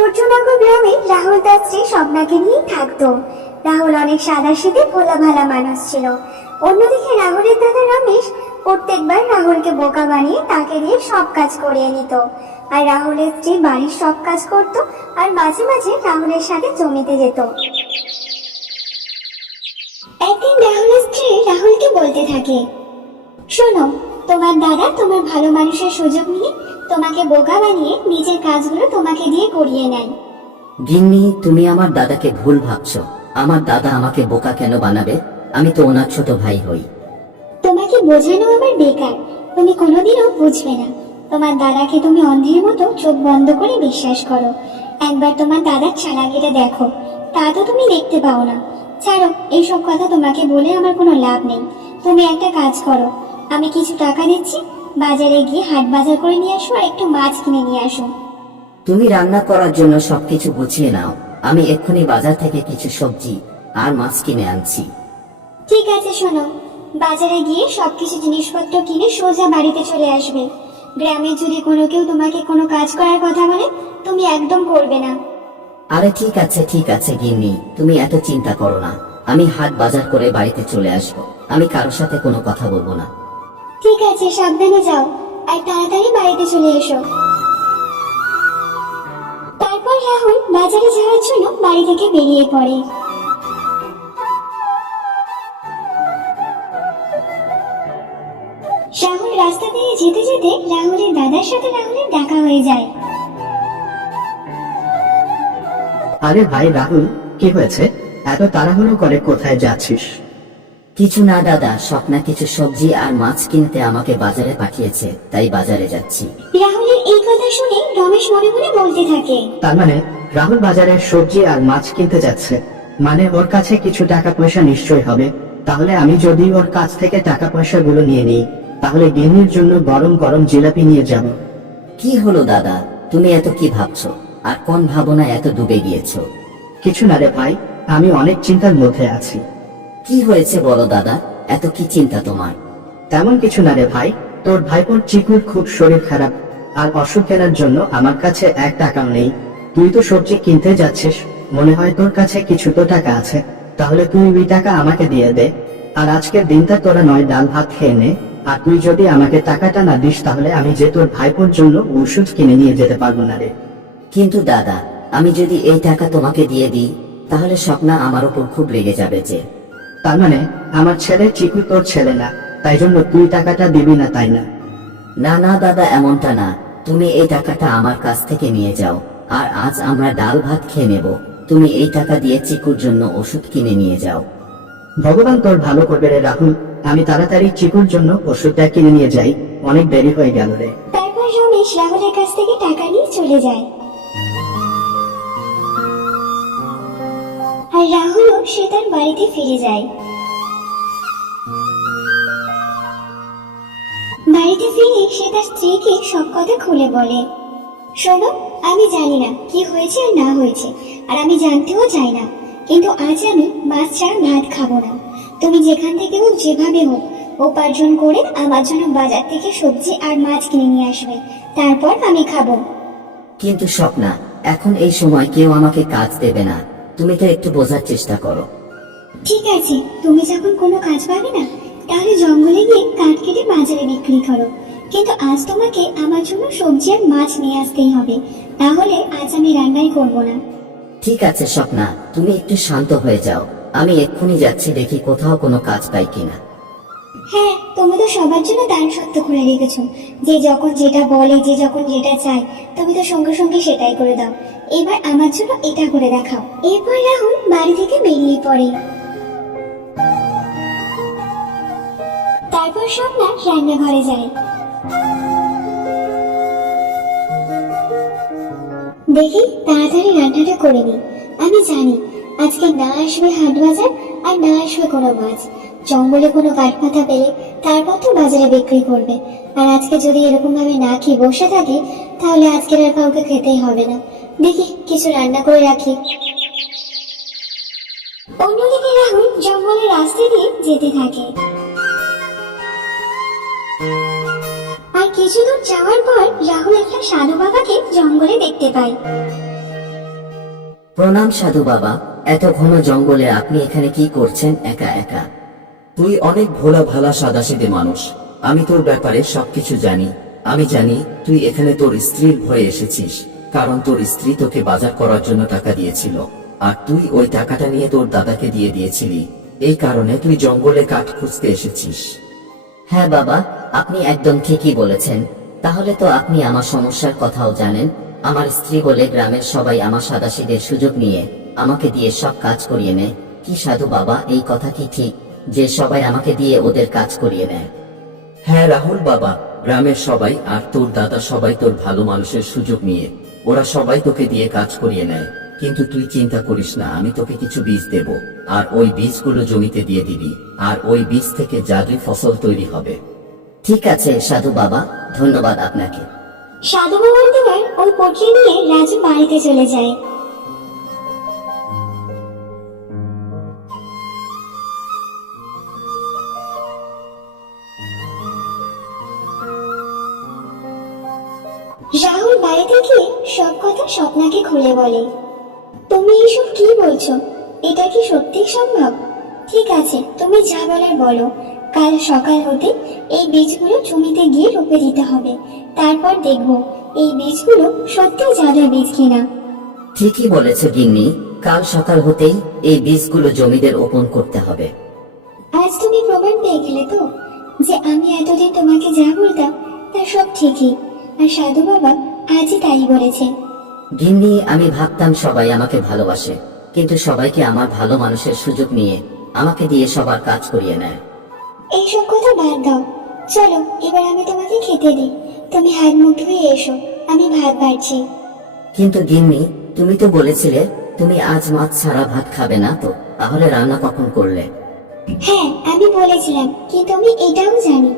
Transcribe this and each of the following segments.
সূর্যনগর গ্রামে রাহুল তার স্ত্রী স্বপ্নাকে নিয়েই থাকতো। রাহুল অনেক সাদাসিধে ভোলা ভালা মানুষ ছিল। অন্যদিকে রাহুলের দাদা রমেশ প্রত্যেকবার রাহুলকে বোকা বানিয়ে তাকে দিয়ে সব কাজ করিয়ে নিত। আর রাহুলের স্ত্রী বাড়ির সব কাজ করত আর মাঝে মাঝে রাহুলের সাথে জমিতে যেত। একদিন রাহুলের স্ত্রী রাহুলকে বলতে থাকে, শোনো, তোমার দাদা তোমার ভালো মানুষের সুযোগ নিয়ে তোমাকে বোকা বানিয়ে নিজের কাজগুলো তোমাকে দিয়ে করিয়ে নেয়। গিন্নি, তুমি আমার দাদাকে ভুল ভাবছো। আমার দাদা আমাকে বোকা কেন বানাবে? আমি তো ওনার ছোট ভাই হই। তোমাকে বোঝানো আমার বেকার, তুমি কোনোদিনও বুঝবে না। তোমার দাদাকে তুমি অন্ধের মতো চোখ বন্ধ করে বিশ্বাস করো। একবার তোমার দাদার চালাকিটা দেখো, তা তো তুমি দেখতে পাও না। ছাড়ো, এইসব কথা তোমাকে বলে আমার কোনো লাভ নেই। তুমি একটা কাজ করো, আমি কিছু টাকা দিচ্ছি, বাজারে গিয়ে হাট বাজার করে নিয়ে আসো আর একটু মাছ কিনে নিয়ে আসো। তুমি রান্না করার জন্য সবকিছু গুছিয়ে নাও, আমি এক্ষুনি বাজার থেকে কিছু সবজি আর মাছ কিনে আনছি। ঠিক আছে, শোনো, বাজারে গিয়ে সবকিছু জিনিসপত্র কিনে সোজা বাড়িতে চলে আসবে। গ্রামে যদি কোনো কেউ তোমাকে কোনো কাজ করার কথা বলে, তুমি একদম করবে না। আরে ঠিক আছে গিন্নি, তুমি এত চিন্তা করো না। আমি হাট বাজার করে বাড়িতে চলে আসবো। আমি কারোর সাথে কোনো কথা বলবো না। ঠিক আছে, সাবধানে যাও আর তাড়াতাড়ি বাড়িতে চলে এসো। তারপর রাহুল বাজারে যাওয়ার জন্য বাড়ি থেকে বেরিয়ে পড়ে। রাহুল রাস্তা দিয়ে যেতে যেতে রাহুলের দাদার সাথে রাহুলের দেখা হয়ে যায়। আরে ভাই রাহুল, কি হয়েছে? এত তাড়াহুড়ো করে কোথায় যাচ্ছিস? কিছু না দাদা, স্বপ্না কিছু সবজি আর মাছ কিনতে আমাকে বাজারে পাঠিয়েছে, তাই বাজারে যাচ্ছি। রাহুলের এই কথা শুনে রমেশ মনে মনে বলতে থাকে, তার মানে রাহুল বাজারে সবজি আর মাছ কিনতে যাচ্ছে, মানে ওর কাছে কিছু টাকা পয়সা নিশ্চয় হবে। তাহলে আমি যদি ওর কাছ থেকে টাকা পয়সা গুলো নিয়ে নিই, তাহলে গিন্নির জন্য গরম গরম জিলাপি নিয়ে যাব। কি হলো দাদা, তুমি এত কি ভাবছো? আর কোন ভাবনায় এত ডুবে গিয়েছো? কিছু না রে ভাই, আমি অনেক চিন্তার মধ্যে আছি। কি হয়েছে বলো দাদা, এত কি চিন্তা তোমার? তেমন কিছু না রে ভাই, তোর ভাইপোর চিকুর খুব শরীর খারাপ, আর ওষুধ কেনার জন্য আমার কাছে 1 টাকাও নেই। তুই তো সবজি কিনতে যাচ্ছিস, মনে হয় তোর কাছে কিছু তো টাকা আছে। তাহলে তুই ওই টাকা আমাকে দিয়ে দে, আর আজকের দিনটা তোরা নয় ডাল ভাত খেয়ে নে। আর তুই যদি আমাকে টাকাটা না দিস, তাহলে আমি যে তোর ভাইপোর জন্য ওষুধ কিনে নিয়ে যেতে পারবো না রে। কিন্তু দাদা, আমি যদি এই টাকা তোমাকে দিয়ে দিই, তাহলে স্বপ্না আমার উপর খুব রেগে যাবে যে। তার মানে আমার ছেলে চিকু তোর ছেলে না, তাই জন্য তুই টাকাটা দিবি না, তাই না? না না দাদা, এমনটা না। তুমি এই টাকাটা আমার কাছ থেকে নিয়ে যাও, আর আজ আমরা ডাল ভাত খেয়ে নেব। তুমি এই টাকা দিয়ে চিকুর জন্য ওষুধ কিনে নিয়ে যাও। ভগবান তোর ভালো করবে রে রাহুল, আমি তাড়াতাড়ি চিকুর জন্য ওষুধটা কিনে নিয়ে যাই, অনেক দেরি হয়ে গেল রে। তারপর রমেশ রাহুলের কাছ থেকে টাকা নিয়ে চলে যায়। আর রাহুলও সে তার বাড়িতে ফিরে যায়। বাড়িতে ফিরে সে তার স্ত্রীকে সব কথা খুলে বলে, শোনো, আমি জানি না কি হয়েছে আর না হয়েছে, আর আমি জানতেও চাই না, কিন্তু আজ আমি মাছ ছাড়া ভাত খাবো না। তুমি যেখান থেকে হোক, যেভাবে হোক, উপার্জন করে আমার জন্য বাজার থেকে সবজি আর মাছ কিনে নিয়ে আসবে, তারপর আমি খাবো। কিন্তু স্বপ্না, এখন এই সময় কেউ আমাকে কাজ দেবে না। তুমি তো একটু বোঝার চেষ্টা করো। ঠিক আছে, তুমি যখন কোনো কাজ পাবে না, তাহলে জঙ্গলে গিয়ে কাঠ কেটে বাজারে বিক্রি করো। কিন্তু আজ তোমাকে আমার জন্য সবজি আর মাছ নিয়ে আসতেই হবে, তাহলে আজ আমি রান্নাই করব না। ঠিক আছে স্বপ্না, তুমি একটু শান্ত হয়ে যাও। আমি এক্ষুনি যাচ্ছি, দেখি কোথাও কোনো কাজ পাই কিনা। হ্যাঁ, তুমি তো সবার জন্য দান সত্য করে রেখেছো, যে যখন যেটা বলে, যে যখন যেটা চায়, তুমি তো সঙ্গে সঙ্গে সেটাই করে দাও। এবার আমার জন্য এটা করে দেখাও। এরপর রাহুল বাড়ি থেকে বেরিয়ে পড়ে। তারপর স্বপ্না রান্নাঘরে যায়। দেখি তাড়াতাড়ি রান্নাটা করে নি। আমি জানি আজকে না আসবে হাট বাজার, আর না আসবে কোনো মাছ। জঙ্গলে কোনো কাঠ পাতা পেলে তারপর তো বাজারে বিক্রি করবে। আর আজকে যদি এরকম ভাবে না খেয়ে বসে থাকে, তাহলে আজকের আর কাউকে খেতেই হবে না। দেখি কিছু রান্না করে রাখি। অন্যদিকে রাহুল জঙ্গলের রাস্তা দিয়ে যেতে থাকে। আর কিছু দূর যাওয়ার পর রাহুল একটা সাধু বাবাকে জঙ্গলে দেখতে পায়। প্রণাম সাধু বাবা। এত ঘন জঙ্গলে আপনি এখানে কি করছেন একা একা? তুই অনেক ভোলা ভালা সাদাসিধে মানুষ। আমি তোর ব্যাপারে সবকিছু জানি। আমি জানি তুই এখানে তোর স্ত্রীর ভয়ে এসেছিস, কারণ তোর স্ত্রী তোকে বাজার করার জন্য টাকা দিয়েছিল, আর তুই ওই টাকাটা নিয়ে তোর দাদাকে দিয়ে দিয়েছিলি। এই কারণে তুই জঙ্গলে কাঠ খুঁজতে এসেছিস। হ্যাঁ বাবা, আপনি একদম ঠিকই বলেছেন। তাহলে তো আপনি আমার সমস্যার কথাও জানেন। আমার স্ত্রী বলে গ্রামের সবাই আমার সাদাসিদের সুযোগ নিয়ে আমাকে দিয়ে সব কাজ করিয়ে নেয়। কি সাধু বাবা, এই কথা কি ঠিক যে সবাই আমাকে দিয়ে ওদের কাজ করিয়ে নেয়? হ্যাঁ রাহুল বাবা, গ্রামের সবাই আর তোর দাদা সবাই তোর ভালো মানুষের সুযোগ নিয়ে ওরা সবাই তোকে দিয়ে কাজ করিয়ে নেয়। কিন্তু তুই চিন্তা করিস না, আমি তোকে কিছু বীজ দেব, আর ওই বীজগুলো জমিতে দিয়ে দিবি, আর ওই বীজ থেকে জাদুই ফসল তৈরি হবে। ঠিক আছে সাধু বাবা, ধন্যবাদ আপনাকে। সাধু বাবার দেওয়ার ওই পটলি নিয়ে রাজু বাড়িতে চলে যায়। রাহুল বাড়িতে গিয়ে সব কথা স্বপ্নাকে খুলে বলে। তুমি এসব কি বলছো? এটা কি সত্যি সম্ভব? ঠিক আছে, তুমি যা বলার বলো। কাল সকাল হতে এই বীজগুলো জমিতে গিয়ে রোপে দিতে হবে। তারপর দেখবো এই বীজগুলো সত্যি জাদুর বীজ কিনা। ঠিকই বলেছে গিন্নি, কাল সকাল হতেই এই বীজগুলো জমিতে রোপণ করতে হবে। আজ তুমি প্রমাণ পেয়ে গেলে তো যে আমি এতদিন তোমাকে যা বলতাম তা সব ঠিকই। আর সাধু বাবা আজই তাই বলেছে। গিন্নি, আমি ভাবতাম সবাই আমাকে ভালোবাসে, কিন্তু সবাইকে আমার ভালো মানুষের সুযোগ নিয়ে আমাকে দিয়ে সবার কাজ করিয়ে নেয়। এইসব কথা বাদ দাও, চলো এবার আমি তোমাকে খেতে দিই। তুমি হাত মুখ ধুয়ে এসো, আমি ভাত বাড়ছি। কিন্তু গিন্নি, তুমি তো বলেছিলে তুমি আজ মাছ ছাড়া ভাত খাবে না, তো তাহলে রান্না কখন করলে? হ্যাঁ আমি বলেছিলাম, কিন্তু আমি এটাও জানি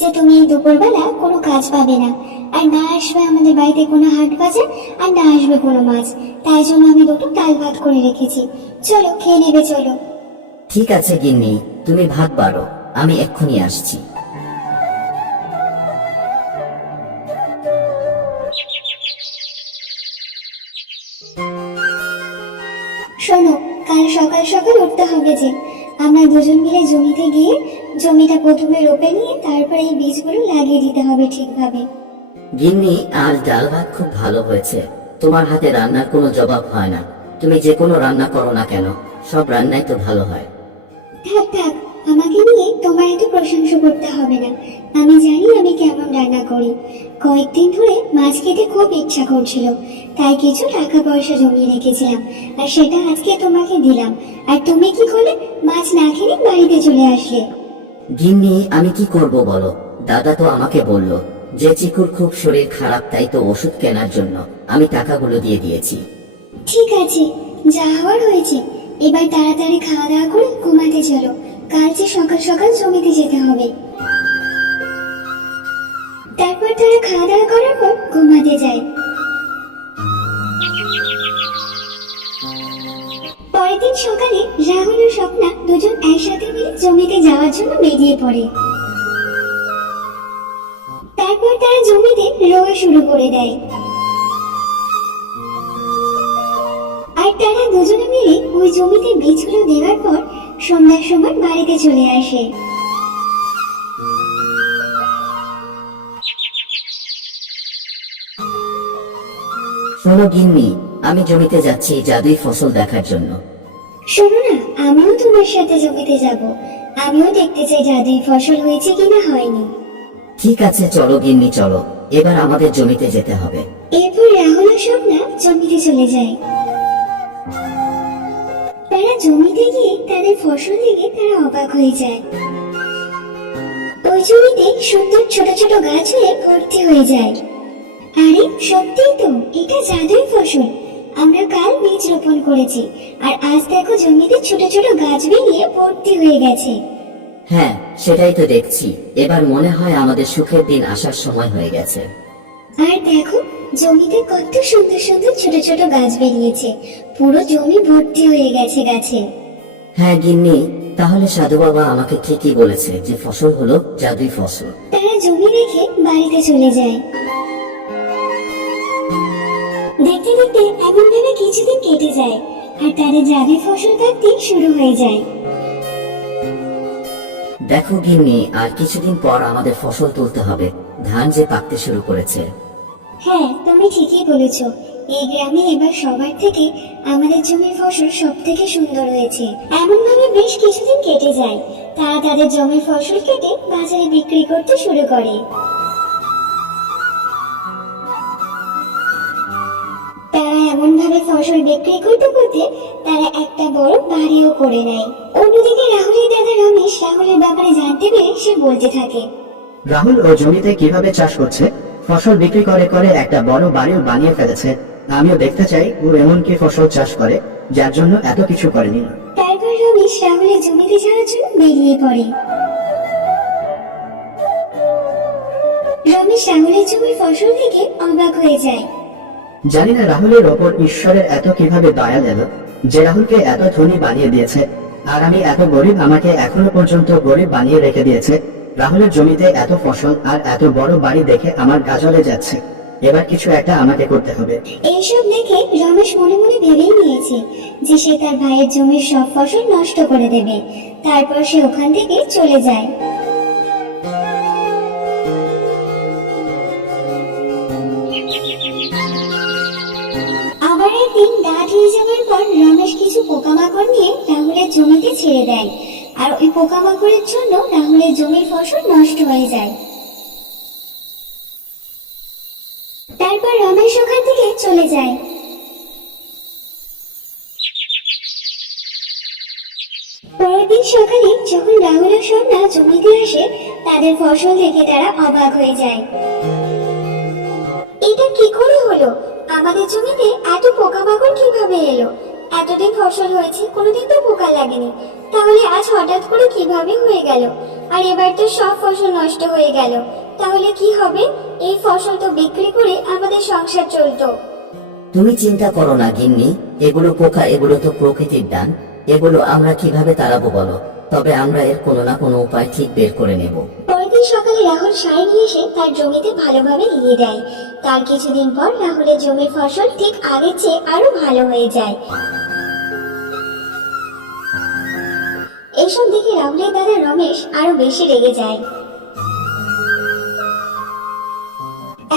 যে তুমি এই দুপুরবেলা কোনো কাজ পাবে না, আর না আসবে আমাদের বাড়িতে কোনো হাট বাজার, আর না আসবে কোনো মাছ। তাই জন্য আমি দুটো ডাল ভাত করে রেখেছি। চলো খেয়ে নেবে, চলো। ঠিক আছে গিন্নি, তুমি ভাত বাড়ো, আমি এক্ষুনি আসছি। শোনো, কাল সকাল সকাল উঠতে হবে যে আমরা দুজন মিলে জমিতে গিয়ে জমিটা প্রথমে রোপে নিয়ে তারপর এই বীজগুলো লাগিয়ে দিতে হবে ঠিকভাবে। গিন্নি, আজ ডাল ভাত খুব ভালো হয়েছে। তোমার হাতে রান্নার কোনো জবাব হয় না। তুমি যে কোনো রান্না করো না কেন, সব রান্নাই তো ভালো হয়। থাক থাক, আমাকে নিয়ে তোমার এত প্রশংসা করতে হবে না। আমি জানি আমি কেমন রান্না করি। কয়েকদিন ধরে মাছ খেতে খুব ইচ্ছা করছিল, তাই কিছু টাকা পয়সা জমিয়ে রেখেছিলাম, আর সেটা আজকে তোমাকে দিলাম। আর তুমি কি করলে? মাছ না খেয়ে বাড়িতে চলে আসলে। গিন্নি, আমি কি করব বলো? দাদা তো আমাকে বলল যে চিকুর খুব শরীর খারাপ, তাই তো ওষুধ কেনার জন্য আমি টাকাগুলো দিয়ে দিয়েছি। ঠিক আছে, যা হওয়ার হয়েছে। এবার তাড়াতাড়ি খাওয়া দাওয়া করে ঘুমাতে চলো, কাল যে সকাল সকাল জমিতে যেতে হবে। তারপর তারা খাওয়া দাওয়া করার পর ঘুমাতে যায়। পরের দিন সকালে রাহুল ও স্বপ্না দুজন একসাথে মিলে জমিতে যাওয়ার জন্য বেরিয়ে পড়ে। তারপর তারা জমিতে রোয়া শুরু করে দেয়, আর তারা দুজনে মিলে ওই জমিতে বীজগুলো দেওয়ার পর সন্ধ্যার সময় বাড়িতে চলে আসে। শোনো গিন্নি, আমি জমিতে যাচ্ছি জাদুই ফসল দেখার জন্য। শোনো না, আমিও তোমার সাথে জমিতে যাব। আমিও দেখতে চাই জাদুই ফসল হয়েছে কিনা হয়নি। ঠিক আছে চলো গিন্নি, চলো এবার আমাদের জমিতে যেতে হবে। এরপর রাহুল ও স্বপ্না জমিতে চলে যায়। তারা জমিতে গিয়ে তাদের ফসল দেখে তারা অবাক হয়ে যায়। ওই জমিতে সুন্দর ছোট ছোট গাছ হয়ে ভর্তি হয়ে যায়। আরে সত্যিই তো, এটা জাদুই ফসল। আমরা কাল বীজ রোপণ করেছি, আর আজ দেখো জমিতে ছোট ছোট গাছ বেরিয়ে ভর্তি হয়ে গেছে। হ্যাঁ, সেটাই তো দেখছি। এবার মনে হয় আমাদের সুখের দিন আসার সময় হয়ে গেছে। আর দেখো জমিতে কত সুন্দর সুন্দর ছোট ছোট গাছ বেরিয়েছে, পুরো জমি ভর্তি হয়ে গেছে গাছে। হ্যাঁ গিন্নি, তাহলে সাধু বাবা আমাকে ঠিকই বলেছে যে ফসল হলো জাদুই ফসল। তারা জমি রেখে বাড়িতে চলে যায়। দেখতে দেখতে থাকতে এমন ভাবে কিছুদিন কেটে যায় আর তাদের যাদের ফসল কাটতে শুরু হয়ে যায়। দেখো গিন্নি, আর কিছুদিন পর আমাদের ফসল তুলতে হবে। ধান যে পাকতে শুরু করেছে। হ্যাঁ, তুমি ঠিকই বলেছ। এই গ্রামে এবার সবার থেকে আমাদের জমির ফসল সব থেকে সুন্দর হয়েছে। এমন ভাবে বেশ কিছুদিন কেটে যায়। তারা তাদের জমির ফসল কেটে বাজারে বিক্রি করতে শুরু করে। তারা এমন ভাবে ফসল বিক্রি করতে করতে তারা একটা বড় বাড়িও করে নেয়। অন্যদিকে রাহুলের দাদা রমেশ রাহুলের ব্যাপারে জানতে পেরে সে বলতে থাকে, রাহুল ও জমিতে কিভাবে চাষ করছে, ফসল বিক্রি করে করে একটা বড় বাড়িও বানিয়ে ফেলেছে। আমিও দেখতে চাই ও এমন কি ফসল চাষ করে যার জন্য এত কিছু করেনি। তারপর রমেশ রাহুলের জমিতে যাওয়ার জন্য বেরিয়ে পড়ে। রমেশ রাহুলের জমির ফসল থেকে অবাক হয়ে যায়। জানি না রাহুলের ওপর ঈশ্বরের এত কিভাবে দয়া এলো যে রাহুলকে এত ধনী বানিয়ে দিয়েছে, আর আমি এত গরিব, আমাকে এখনো পর্যন্ত গরিব বানিয়ে রেখে দিয়েছে। রাহুলের জমিতে এত ফসল আর এত বড় বাড়ি দেখে আমার গা জ্বলে যাচ্ছে। এবার কিছু একটা আমাকে করতে হবে। এইসব দেখে রমেশ মনে মনে ভেবেই নিয়েছে যে সে তার ভাইয়ের জমির সব ফসল নষ্ট করে দেবে। তারপর সে ওখান থেকে চলে যায়। আবার একদিন রাত হয়ে যাওয়ার পর রমেশ কিছু পোকামাকড় নিয়ে রাহুলের জমিতে ছেড়ে দেয়, আর ওই পোকামাকড়ের জন্য রাহুলের জমির ফসল নষ্ট হয়ে যায়। তারপর রমেশ ওখান থেকে চলে যায়। পরের দিন সকালে যখন রাহুল আর সোমনা জমিতে আসে, তাদের ফসল দেখে তারা অবাক হয়ে যায়। এটা কি করে হলো? আমাদের জমিতে এত পোকামাকড় কিভাবে এলো? এতদিন ফসল হয়েছে, কোনোদিন তো পোকা লাগেনি, তাহলে আজ হঠাৎ করে কিভাবে হয়ে গেল? আর এবার তো সব ফসল নষ্ট হয়ে গেল। তাহলে কি হবে? এই ফসল তো বিক্রি করে আমাদের সংসার চলতো। তুমি চিন্তা করো না গিন্নি, এগুলো পোকা, এগুলো তো প্রকৃতির দান। এগুলো আমরা কিভাবে তাড়াবো বলো? তবে আমরা এর কোনো না কোনো উপায় ঠিক বের করে নেব। পরের দিন সকালে রাহুল সার নিয়ে এসে তার জমিতে ভালোভাবে দিয়ে দেয়। তার কিছুদিন পর রাহুলের জমির ফসল ঠিক আগের চেয়ে আরো ভালো হয়ে যায়। এইসব দেখে রাহুলের দাদা রমেশ আরো বেশি রেগে যায়।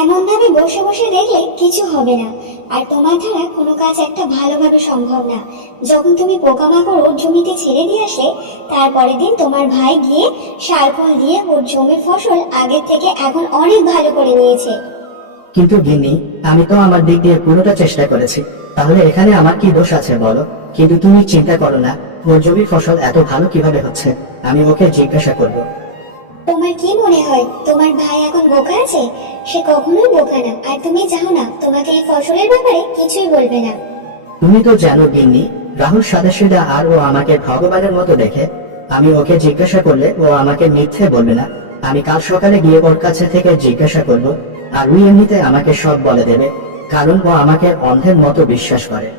এমন ভাবে বসে বসে দেখলে কিছু হবে না, আর তোমার দ্বারা কোনো কাজ একটা ভালোভাবে সম্ভব না। যখন তুমি পোকামাকড় ওর জমিতে ছেড়ে দিয়ে আসলে, তারপরের দিন তোমার ভাই গিয়ে সার ফল দিয়ে ওর জমির ফসল আগের থেকে এখন অনেক ভালো করে নিয়েছে। কিন্তু গিন্নি, আমি তো আমার দিক দিয়ে পুরোটা চেষ্টা করেছি, তাহলে এখানে আমার কি দোষ আছে বলো? কিন্তু তুমি চিন্তা করো না, ওর জমির ফসল এত ভালো কিভাবে হচ্ছে, আমি ওকে জিজ্ঞাসা করব। তোমার কি মনে হয় তোমার ভাই এখন বোকা আছে? সে কখনোই বোকা না, আর তুমি জানো না তোমাকে এই ফসলের ব্যাপারে কিছুই বলবে না। তুমি তো জানো গিন্নি, রাহুল সাদাসিধা আর ও আমাকে ভগবানের মতো দেখে। আমি ওকে জিজ্ঞাসা করলে ও আমাকে মিথ্যে বলবে না। আমি কাল সকালে গিয়ে ওর কাছে থেকে জিজ্ঞাসা করব, আর ওই এমনিতে আমাকে সব বলে দেবে, কারণ ও আমাকে অন্ধের মতো বিশ্বাস করে।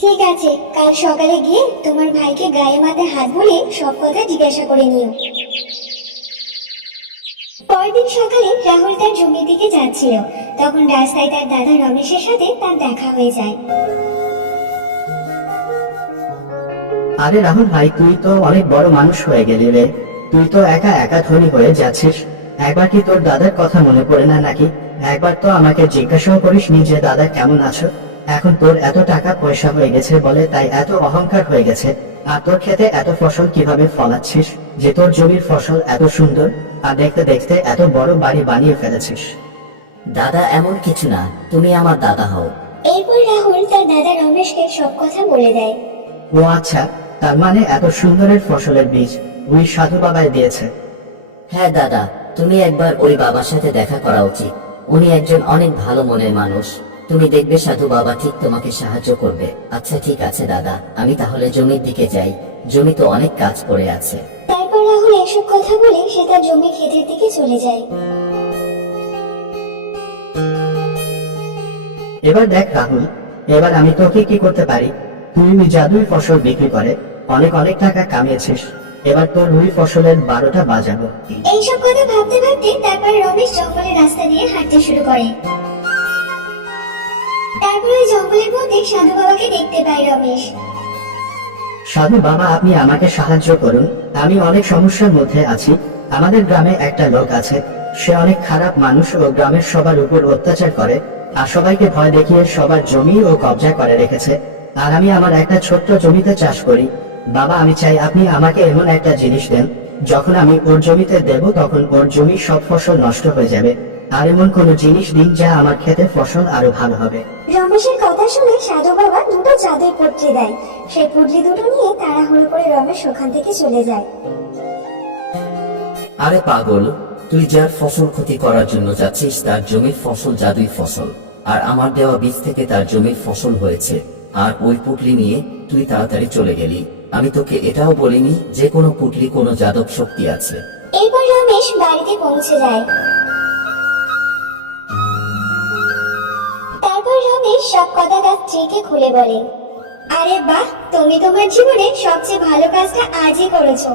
ঠিক আছে, কাল সকালে গিয়ে তোমার ভাইকে গায়ে মাথায় হাত বুলিয়ে সব কথা জিজ্ঞাসা করে নিও। পরের দিন সকালে রাহুল তার জমির দিকে যাচ্ছিল, তখন রাস্তায় তার দাদা রমেশের সাথে তার দেখা হয়ে যায়। আরে রাহুল ভাই, তুই তো অনেক বড় মানুষ হয়ে গেলি রে। তুই তো একা একা ধনী হয়ে যাচ্ছিস। একবার কি তোর দাদার কথা মনে পড়ে না নাকি? একবার তো আমাকে জিজ্ঞাসাও করিসনি যে দাদা কেমন আছো। এখন তোর এত টাকা পয়সা হয়ে গেছে বলে তাই এত অহংকার হয়ে গেছে। আর তোর খেতে এত ফসল কিভাবে ফলাচ্ছিস যে তোর জমির ফসল এত সুন্দর, আর দেখতে দেখতে এত বড় বাড়ি বানিয়ে ফেলেছিস? দাদা, এমন কিছু না, তুমি আমার দাদা হও। এরপর রাহুল তার দাদা রমেশকে সব কথা বলে দেয়। ও আচ্ছা, তার মানে এত সুন্দরের ফসলের বীজ ওই সাধু বাবাই দিয়েছে? হ্যাঁ দাদা, তুমি একবার ওই বাবার সাথে দেখা করা উচিত। উনি একজন অনেক ভালো মনের মানুষ। তুমি দেখবে সাধু বাবা ঠিক তোমাকে সাহায্য করবে। আচ্ছা ঠিক আছে দাদা, আমি তাহলে জমির দিকে যাই। জমি তো অনেক কাজ পড়ে আছে। তারপর রাহুল এসব কথা বলে সে তার জমি ক্ষেতের দিকে চলে যায়। এবার দেখ রাহুল, এবার আমি তোকে কি করতে পারি? তুই ওই জাদুই ফসল বিক্রি করে অনেক অনেক টাকা কামিয়েছিস। এবার তোর ওই ফসলের 12টা বাজাবো। এইসব কথা ভাবতে ভাবতে তারপর রমেশ জঙ্গলের রাস্তা দিয়ে হাঁটতে শুরু করে। তারপর ওই জঙ্গলের মধ্যে সাধু বাবাকে দেখতে পায় রমেশ। সাধু বাবা, আপনি আমাকে সাহায্য করুন, আমি অনেক সমস্যার মধ্যে আছি। আমাদের গ্রামে একটা লোক আছে, সে অনেক খারাপ মানুষ ও গ্রামের সবার উপর অত্যাচার করে আর সবাইকে ভয় দেখিয়ে সবার জমি ও কবজা করে রেখেছে। আর আমি আমার একটা ছোট্ট জমিতে চাষ করি। বাবা, আমি চাই আপনি আমাকে এমন একটা জিনিস দেন, যখন আমি ওর জমিতে দেব তখন ওর জমি সব ফসল নষ্ট হয়ে যাবে। আর এমন কোনো জিনিস দিন যা আমার খেতে ফসল আরো ভালো হবে। রমেশের কথা শুনে সাধু বাবা দুটো জাদুর পুটলি দেয়। সেই পুটলি দুটো নিয়ে তাড়াহুড়ো করে রমেশ ওখান থেকে চলে যায়। আরে পাগল, তুই যার ফসল ক্ষতি করার জন্য যাচ্ছিস তার জমির ফসল জাদুই ফসল, আর আমার দেওয়া বীজ থেকে তার জমির ফসল হয়েছে। আর ওই পুটলি নিয়ে তুই তাড়াতাড়ি চলে গেলি। আমি তোকে এটাও বলিনি যে কোনো পুটলি কোনো যাদব শক্তি আছে। এরপর রমেশ বাড়িতে পৌঁছে যায়। তারপর রমেশ সব কথা তার স্ত্রীকে খুলে বলে। আরে বাহ, তুমি তোমার জীবনে সবচেয়ে ভালো কাজটা আজই করেছো।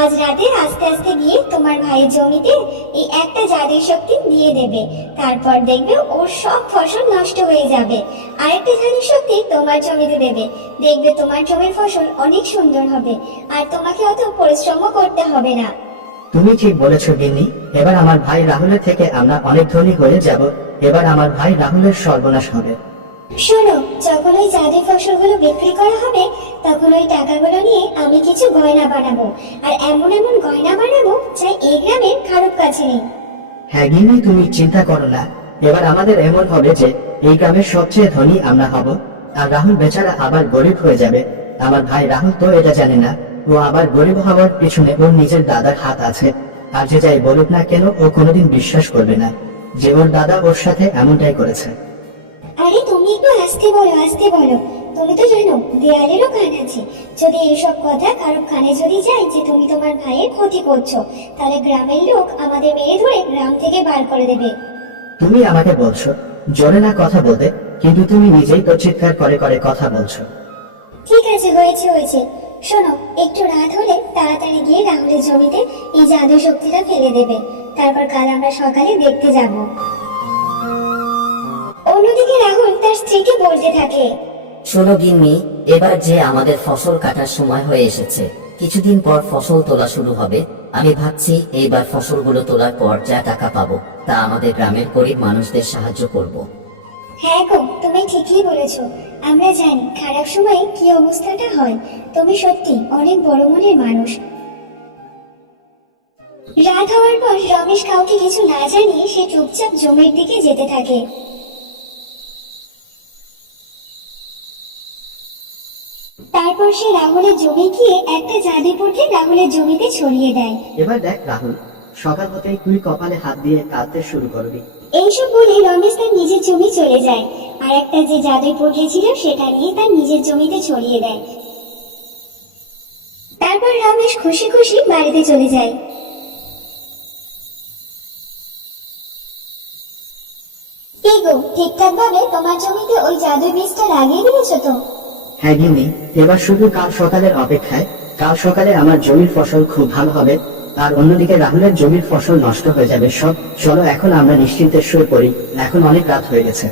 আজ রাতে আস্তে আস্তে গিয়ে তোমার ভাইয়ের জমিতে এই একটা জাদুর শক্তি দিয়ে দেবে। তারপর দেখবে ওর সব ফসল নষ্ট হয়ে যাবে। আরেকটা জাদুর শক্তি তোমার জমিতে দেবে। দেখবে তোমার জমির ফসল অনেক সুন্দর হবে আর তোমাকে অত পরিশ্রমও করতে হবে না। তুমি ঠিক বলেছো গিন্নি, এবার আমার ভাই রাহুলের থেকে আমরা অনেক ধনী হয়ে যাব। এবার আমার ভাই রাহুলের সর্বনাশ হবে। শোনো, যখন ওই জাদুর ফসলগুলো বিক্রি করা হবে তখন ওই টাকাগুলো নিয়ে আমি কিছু গয়না বানাবো। আর এমন এমন গয়না বানাবো যা এই গ্রামের কারোর কাছে নেই। হ্যাঁ গিন্নি, তুমি চিন্তা করো না। এবার আমাদের এমন হবে যে এই গ্রামের সবচেয়ে ধনী আমরা হব, আর রাহুল বেচারা আবার গরিব হয়ে যাবে। আমার ভাই রাহুল তো এটা জানে না, ও আবার গরিব হওয়ার পিছনে ওর নিজের দাদার হাত আছে। আর যে যাই বলুক না কেন, ও কোনোদিন বিশ্বাস করবে না যে ওর দাদা ওর সাথে এমনটাই করেছে। আরে তুমি একটু আস্তে বলো, আস্তে বলো। তুমি তো জানো দেয়ালেরও কান আছে। যদি এইসব কথা কারো কানে যদি যায় যে তুমি তোমার ভাইয়ের ক্ষতি করছো, তাহলে গ্রামের লোক আমাদের মেরে ধরে গ্রাম থেকে বার করে দেবে। তুমি আমাকে বলছো জোরে না কথা বলতে, কিন্তু তুমি নিজেই তো চিৎকার করে করে কথা বলছো। ঠিক আছে, হয়েছে হয়েছে। শোনো, একটু রাত হলে তাড়াতাড়ি গিয়ে রাহুলের জমিতে এই জাদু শক্তিটা ফেলে দেবে। তারপর কাল আমরা সকালে দেখতে যাব। অন্যদিকে রাহুল তার স্ত্রীকে বলতে থাকে। শোনো গিন্নি, এবার যে আমাদের ফসল কাটার সময় হয়ে এসেছে, কিছুদিন পর ফসল তোলা শুরু হবে। আমি ভাবছি এইবার ফসলগুলো তোলার পর যা টাকা পাবো তা আমাদের গ্রামের গরিব মানুষদের সাহায্য করব। হ্যাঁ গো, তুমি ঠিকই বলেছো। আমরা জানি খারাপ সময়ে কি অবস্থাটা হয়। তুমি সত্যি অনেক বড় মনের মানুষ। রাত হওয়ার পর রমেশ কাউকে কিছু না জানিয়ে সে চুপচাপ জমির দিকে যেতে থাকে। তারপর সে রাহুলের জমি গিয়ে একটা জাদু পুটলি রাহুলের জমিতে ছড়িয়ে দেয়। এবার দেখ রাহুল, সকাল হতেই তুই কপালে হাত দিয়ে কাঁদতে শুরু করবি। এইসব বলে রমেশ তার নিজের জমি চলে যায় আর একটা যে জাদুই পুটলি ছিল সেটা নিয়ে তার নিজের জমিতে ছড়িয়ে দেয়। তারপর রমেশ খুশি খুশি বাড়িতে চলে যায়। কি গো, ঠিকঠাক ভাবে তোমার জমিতে ওই জাদুই বীজটা লাগিয়ে দিয়েছো তো? হ্যাঁ গিন্নি, এবার শুধু কাল সকালের অপেক্ষায়। কাল সকালে আমার জমির ফসল খুব ভালো হবে, আর অন্যদিকে রাহুলের জমির ফসল নষ্ট হয়ে যাবে সব। চলো এখন আমরা নিশ্চিন্তে শুয়ে পড়ি, এখন অনেক রাত হয়ে গেছে।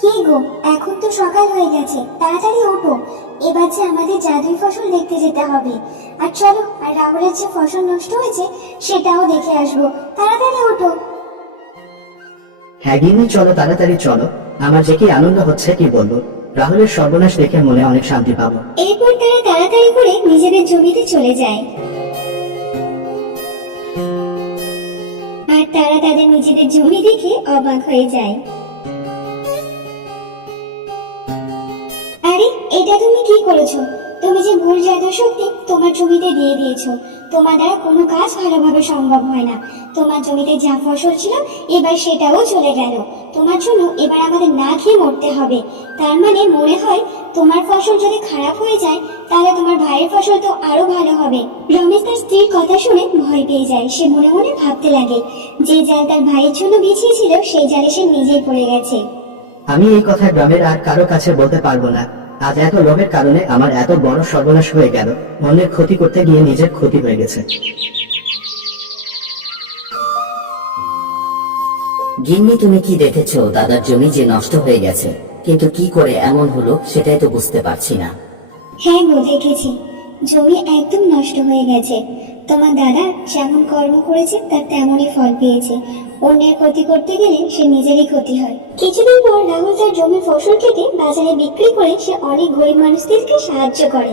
কি গো, এখন তো সকাল হয়ে গেছে, তাড়াতাড়ি ওঠো। এবার যে আমাদের জাদুই ফসল দেখতে যেতে হবে। আর চলো, আর রাহুলের যে ফসল নষ্ট হয়েছে সেটাও দেখে আসবো। তাড়াতাড়ি ওঠো। হ্যাঁ গিন্নি, চলো তাড়াতাড়ি চলো। আমার যে কি আনন্দ হচ্ছে কি বলবো। রাহুলের সর্বনাশ দেখে মনে অনেক শান্তি পাবো। এরপর তারা তাড়াতাড়ি করে নিজেদের জমিতে চলে যায়। আর তারা তাদের নিজেদের জমি দেখে অবাক হয়ে যায়। আরে, এটা তুমি কি করেছো? তুমি যে ভুল জাদু শক্তি তোমার জমিতে দিয়ে দিয়েছো। তোমার দ্বারা কোনো কাজ ভালোভাবে সম্ভব হয় না। তোমার জমিতে যা ফসল ছিল এবার সেটাও চলে গেল। তোমার জন্য এবার আমাদের না খেয়ে মরতে হবে। তার মানে মনে হয় তোমার ফসল যদি খারাপ হয়ে যায় তাহলে তোমার ভাইয়ের ফসল তো আরো ভালো হবে। রমেশ তার স্ত্রীর কথা শুনে ভয় পেয়ে যায়। সে মনে মনে ভাবতে লাগে যে জাল তার ভাইয়ের জন্য বিছিয়েছিল সেই জালে সে নিজেই পড়ে গেছে। আমি এই কথা গ্রামের আর কারো কাছে বলতে পারবো না। আজ এত লোভের কারণে আমার এত বড় সর্বনাশ হয়ে গেল। অন্যের ক্ষতি করতে গিয়ে নিজের ক্ষতি হয়ে গেছে। গিন্নি তুমি কি দেখেছো দাদার জমি যে নষ্ট হয়ে গেছে, কিন্তু কি করে এমন হলো সেটাই তো বুঝতে পারছি না। হ্যাঁ গো, দেখেছি জমি একদম নষ্ট হয়ে গেছে। তোমার দাদা যেমন কর্ম করেছে তার তেমনই ফল পেয়েছে। অন্যের ক্ষতি করতে গেলে সে নিজেরই ক্ষতি হয়। কিছুদিন পর রাহুল তার জমির ফসল কেটে বাজারে বিক্রি করে সে অনেক গরিব মানুষদেরকে সাহায্য করে।